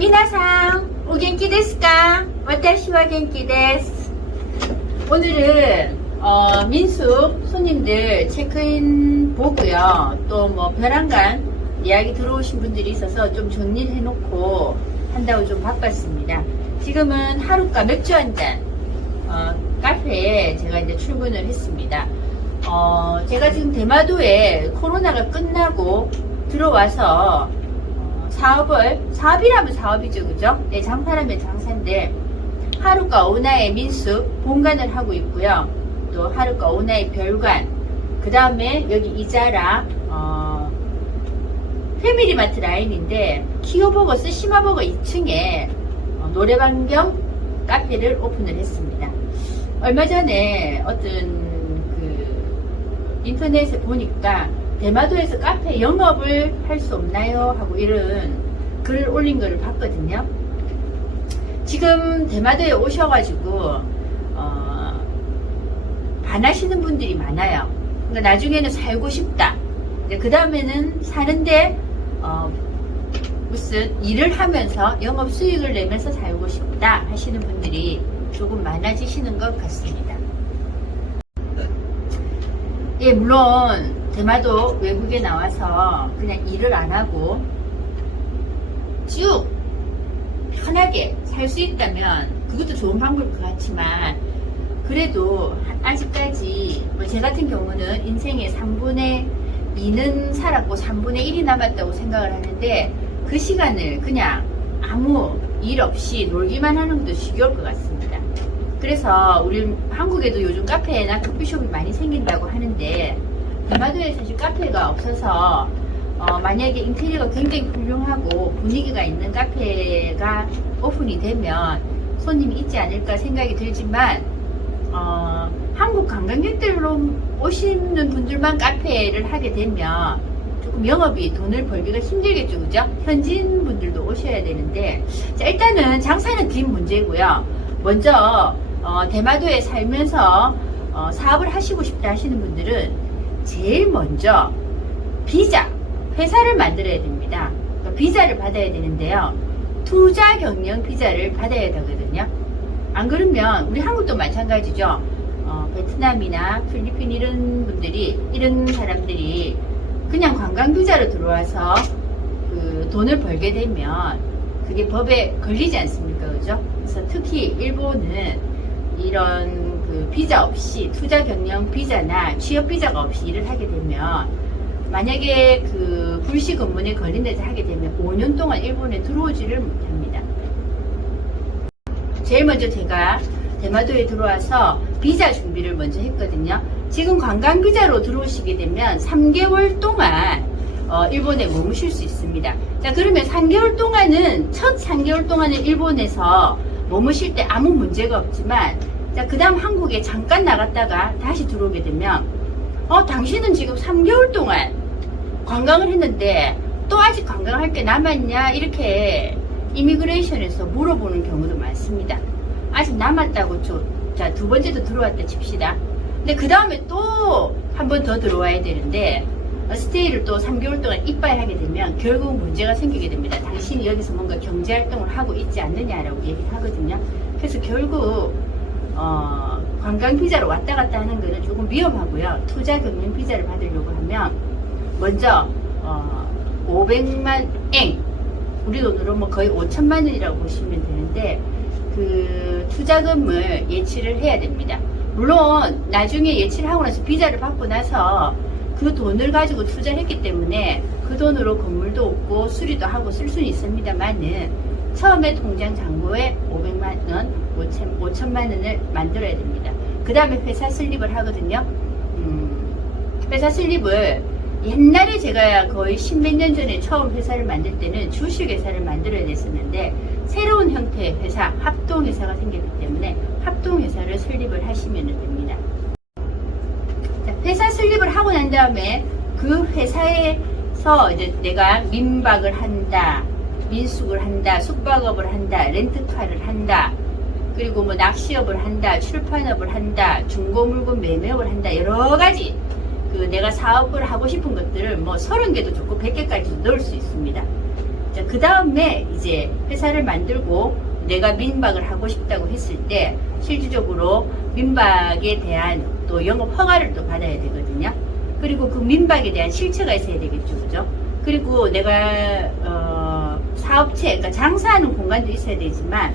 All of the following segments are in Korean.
皆さん、お元気ですか?私は元気です. 오늘은 민숙 손님들 체크인 보고요. 또 뭐 벼랑간 이야기 들어오신 분들이 있어서 좀 정리를 해놓고 한다고 좀 바빴습니다. 지금은 하루가 맥주 한잔 카페에 제가 이제 출근을 했습니다. 제가 지금 대마도에 코로나가 끝나고 들어와서 사업이라면 사업이죠, 그죠? 네, 장사라면 장사인데, 하루가 오나의 민숙 본관을 하고 있고요. 또 하루가 오나의 별관, 그 다음에 여기 이자라, 패밀리마트 라인인데, 키오버거스 시마버거 2층에 노래방 겸 카페를 오픈을 했습니다. 얼마 전에 어떤 인터넷에 보니까 대마도에서 카페 영업을 할 수 없나요? 하고 이런 글을 올린 거를 봤거든요. 지금 대마도에 오셔가지고 반하시는 분들이 많아요. 그러니까 나중에는 살고 싶다. 그 다음에는 사는데 무슨 일을 하면서 영업 수익을 내면서 살고 싶다 하시는 분들이 조금 많아지시는 것 같습니다. 예, 물론 대마도 외국에 나와서 그냥 일을 안 하고 쭉 편하게 살 수 있다면 그것도 좋은 방법일 것 같지만, 그래도 아직까지 제 같은 경우는 인생의 3분의 2는 살았고 3분의 1이 남았다고 생각을 하는데, 그 시간을 그냥 아무 일 없이 놀기만 하는 것도 지겨울 것 같습니다. 그래서 우리 한국에도 요즘 카페나 커피숍이 많이 생긴다고 하는데, 대마도에 사실 카페가 없어서 만약에 인테리어가 굉장히 훌륭하고 분위기가 있는 카페가 오픈이 되면 손님이 있지 않을까 생각이 들지만, 한국 관광객들로 오시는 분들만 카페를 하게 되면 조금 영업이 돈을 벌기가 힘들겠죠, 그죠? 현지인 분들도 오셔야 되는데, 자, 일단은 장사는 긴 문제고요. 먼저 대마도에 살면서 사업을 하시고 싶다 하시는 분들은 제일 먼저 비자, 회사를 만들어야 됩니다. 비자를 받아야 되는데요. 투자 경영 비자를 받아야 되거든요. 안 그러면 우리 한국도 마찬가지죠. 베트남이나 필리핀 이런 사람들이 그냥 관광 비자로 들어와서 돈을 벌게 되면 그게 법에 걸리지 않습니까, 그죠? 그래서 특히 일본은 이런 비자 없이, 투자 경영 비자나 취업 비자가 없이 일을 하게 되면, 만약에 불식 업무에 걸린다고 하게 되면 5년 동안 일본에 들어오지를 못합니다. 제일 먼저 제가 대마도에 들어와서 비자 준비를 먼저 했거든요. 지금 관광 비자로 들어오시게 되면 3개월 동안 일본에 머무실 수 있습니다. 자, 그러면 3개월 동안은, 첫 3개월 동안은 일본에서 머무실 때 아무 문제가 없지만, 자, 그 다음 한국에 잠깐 나갔다가 다시 들어오게 되면, 당신은 지금 3개월 동안 관광을 했는데 또 아직 관광할 게 남았냐? 이렇게 이미그레이션에서 물어보는 경우도 많습니다. 아직 남았다고, 자, 두 번째도 들어왔다 칩시다. 근데 그 다음에 또 한 번 더 들어와야 되는데, 스테이를 또 3개월 동안 이빠이하게 되면 결국 문제가 생기게 됩니다. 당신이 여기서 뭔가 경제활동을 하고 있지 않느냐라고 얘기를 하거든요. 그래서 결국 관광 비자로 왔다 갔다 하는 거는 조금 위험하고요. 투자 경영 비자를 받으려고 하면 먼저 500만 엔, 우리 돈으로 뭐 거의 5천만 원이라고 보시면 되는데, 그 투자금을 예치를 해야 됩니다. 물론 나중에 예치를 하고 나서 비자를 받고 나서 그 돈을 가지고 투자를 했기 때문에 그 돈으로 건물도 얻고 수리도 하고 쓸 수는 있습니다만은, 처음에 통장 잔고에 500만 원, 5천만 원을 만들어야 됩니다. 그 다음에 회사 설립을 하거든요. 회사 설립을 옛날에 제가 거의 10몇 년 전에 처음 회사를 만들 때는 주식회사를 만들어야 됐었는데, 새로운 형태의 회사, 합동회사가 생겼기 때문에 합동회사를 설립을 하시면 됩니다. 자, 회사 설립을 하고 난 다음에 그 회사에서 이제 내가 민박을 한다, 민숙을 한다, 숙박업을 한다, 렌트카를 한다, 그리고 뭐 낚시업을 한다, 출판업을 한다, 중고물건 매매업을 한다, 여러가지 내가 사업을 하고 싶은 것들을 뭐 30개도 좋고 100개까지도 넣을 수 있습니다. 자, 그 다음에 이제 회사를 만들고 내가 민박을 하고 싶다고 했을 때 실질적으로 민박에 대한 또 영업 허가를 또 받아야 되거든요. 그리고 그 민박에 대한 실체가 있어야 되겠죠, 그죠? 그리고 내가 사업체, 그러니까 장사하는 공간도 있어야 되지만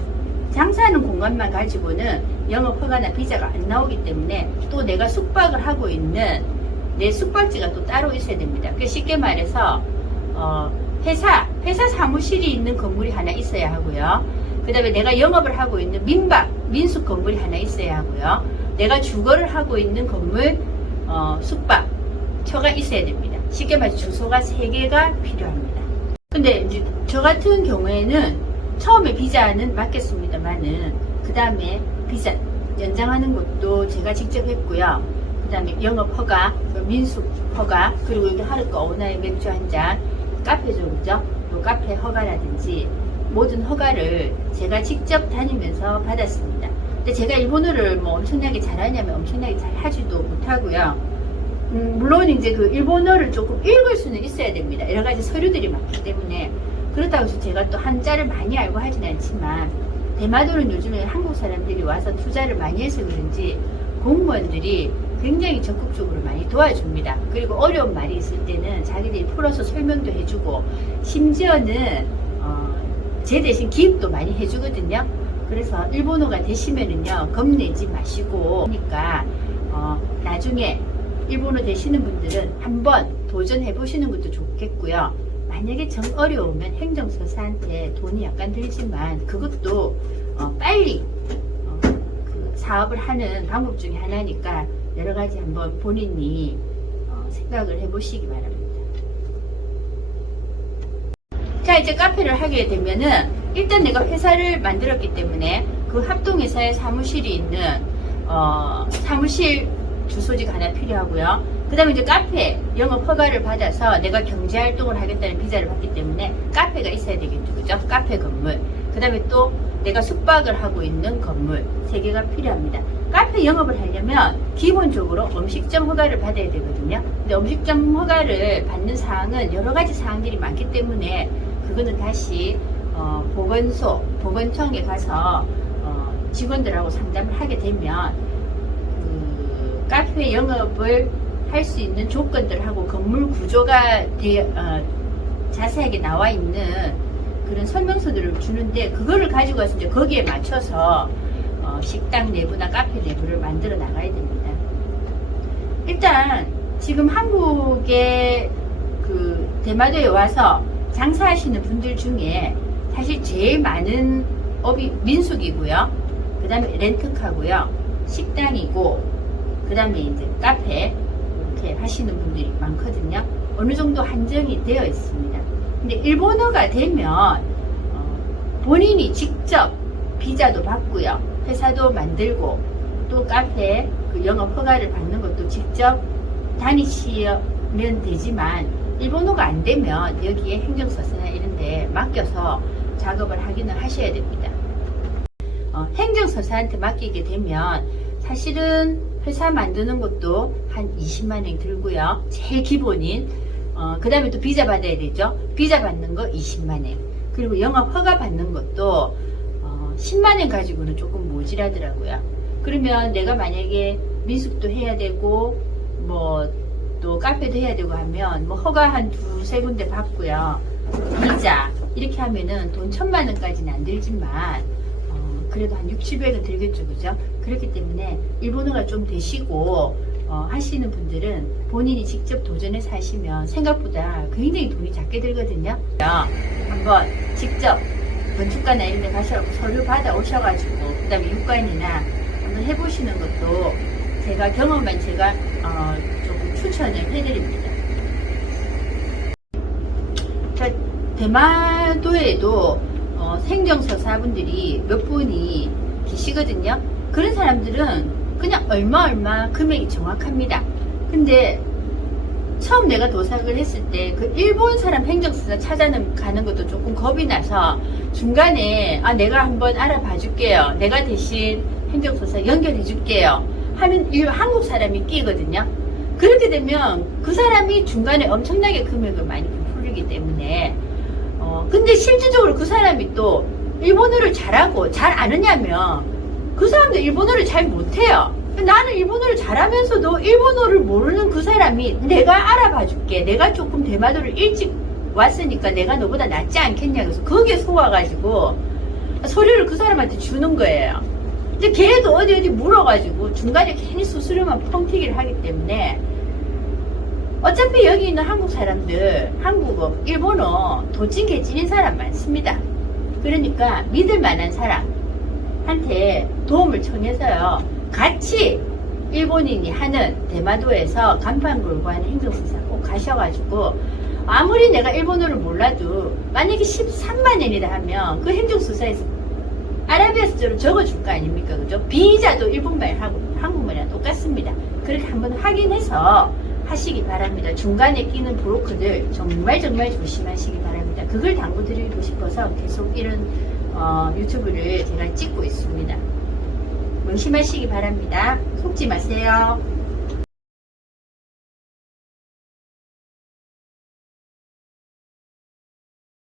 장사하는 공간만 가지고는 영업 허가나 비자가 안 나오기 때문에 또 내가 숙박을 하고 있는 내 숙박지가 또 따로 있어야 됩니다. 그 쉽게 말해서 회사 사무실이 있는 건물이 하나 있어야 하고요. 그 다음에 내가 영업을 하고 있는 민숙 건물이 하나 있어야 하고요. 내가 주거를 하고 있는 건물, 숙박처가 있어야 됩니다. 쉽게 말해서 주소가 3개가 필요합니다. 근데 이제 저 같은 경우에는 처음에 비자는 맡겼습니다만은 그 다음에 비자 연장하는 것도 제가 직접 했고요. 그 다음에 영업 허가, 민숙 허가, 그리고 여기 하루가 오나의 맥주 한 잔, 카페죠, 그죠? 또 카페 허가라든지 모든 허가를 제가 직접 다니면서 받았습니다. 근데 제가 일본어를 뭐 엄청나게 잘하냐면 엄청나게 잘하지도 못하고요. 물론 이제 그 일본어를 조금 읽을 수는 있어야 됩니다. 여러 가지 서류들이 많기 때문에. 그렇다고 해서 제가 또 한자를 많이 알고 하진 않지만 대마도는 요즘에 한국 사람들이 와서 투자를 많이 해서 그런지 공무원들이 굉장히 적극적으로 많이 도와줍니다. 그리고 어려운 말이 있을 때는 자기들이 풀어서 설명도 해주고 심지어는 제 대신 기입도 많이 해주거든요. 그래서 일본어가 되시면은요 겁내지 마시고 그러니까 나중에 일본어 되시는 분들은 한번 도전해 보시는 것도 좋겠고요. 만약에 정 어려우면 행정서사한테 돈이 약간 들지만 그것도 빨리 그 사업을 하는 방법 중에 하나니까 여러 가지 한번 본인이 생각을 해보시기 바랍니다. 자, 이제 카페를 하게 되면은 일단 내가 회사를 만들었기 때문에 그 합동회사의 사무실이 있는 사무실 주소지가 하나 필요하고요. 그 다음에 이제 카페 영업 허가를 받아서 내가 경제활동을 하겠다는 비자를 받기 때문에 카페가 있어야 되겠죠, 그죠? 카페 건물. 그 다음에 또 내가 숙박을 하고 있는 건물 3개가 필요합니다. 카페 영업을 하려면 기본적으로 음식점 허가를 받아야 되거든요. 근데 음식점 허가를 받는 사항은 여러 가지 사항들이 많기 때문에 그거는 다시 보건청에 가서 직원들하고 상담을 하게 되면 그 카페 영업을 할 수 있는 조건들하고 건물 구조가 자세하게 나와 있는 그런 설명서들을 주는데 그거를 가지고 와서 이제 거기에 맞춰서 식당 내부나 카페 내부를 만들어 나가야 됩니다. 일단 지금 한국의 그 대마도에 와서 장사하시는 분들 중에 사실 제일 많은 업이 민숙이고요. 그 다음에 렌트카고요. 식당이고 그 다음에 이제 카페 이렇게 하시는 분들이 많거든요. 어느 정도 한정이 되어 있습니다. 근데 일본어가 되면 본인이 직접 비자도 받고요. 회사도 만들고 또 카페 그 영업 허가를 받는 것도 직접 다니시면 되지만 일본어가 안 되면 여기에 행정서사나 이런 데 맡겨서 작업을 하기는 하셔야 됩니다. 행정서사한테 맡기게 되면 사실은 회사 만드는 것도 한 20만원 들고요. 제일 기본인 그 다음에 또 비자 받아야 되죠. 비자 받는 거 20만원 그리고 영업 허가 받는 것도 10만원 가지고는 조금 모자라더라고요. 그러면 내가 만약에 민숙도 해야 되고 뭐 또 카페도 해야 되고 하면 뭐 허가 한 2-3군데 받고요. 비자 이렇게 하면은 돈 1000만원까지는 안 들지만 그래도 한 600~700은 들겠죠, 그죠? 그렇기 때문에 일본어가 좀 되시고 하시는 분들은 본인이 직접 도전해서 하시면 생각보다 굉장히 돈이 작게 들거든요. 한번 직접 건축가나 이런 데 가셔서 서류 받아 오셔가지고 그 다음에 유관이나 한번 해보시는 것도 제가 경험한 제가 조금 추천을 해드립니다. 자, 대마도에도 행정서사분들이 몇 분이 계시거든요. 그런 사람들은 그냥 얼마 금액이 정확합니다. 근데 처음 내가 도착을 했을 때 그 일본 사람 행정서사 찾아가는 것도 조금 겁이 나서 중간에 내가 한번 알아봐 줄게요. 내가 대신 행정서사 연결해 줄게요. 하는 한국 사람이 끼거든요. 그렇게 되면 그 사람이 중간에 엄청나게 금액을 많이 부르기 때문에 근데 실질적으로 그 사람이 또 일본어를 잘하고 잘 아느냐면 그 사람도 일본어를 잘 못해요. 나는 일본어를 잘하면서도 일본어를 모르는 그 사람이 내가 알아봐 줄게. 내가 조금 대마도를 일찍 왔으니까 내가 너보다 낫지 않겠냐. 그래서 거기에 속아가지고 서류를 그 사람한테 주는 거예요. 이제 걔도 어디 물어가지고 중간에 괜히 수수료만 펑튀기를 하기 때문에 어차피 여기 있는 한국 사람들, 한국어, 일본어 도찐 개찐인 사람 많습니다. 그러니까 믿을 만한 사람한테 도움을 청해서요. 같이 일본인이 하는 대마도에서 간판 걸고 하는 행정수사 꼭 가셔가지고 아무리 내가 일본어를 몰라도 만약에 13만 엔이다 하면 그 행정수사에서 아라비아 숫자로 적어줄 거 아닙니까? 그죠? 비자도 일본말하고 한국말이랑 똑같습니다. 그렇게 한번 확인해서 하시기 바랍니다. 중간에 끼는 브로커들 정말 조심하시기 바랍니다. 그걸 당부드리고 싶어서 계속 이런 유튜브를 제가 찍고 있습니다. 명심하시기 바랍니다. 속지 마세요.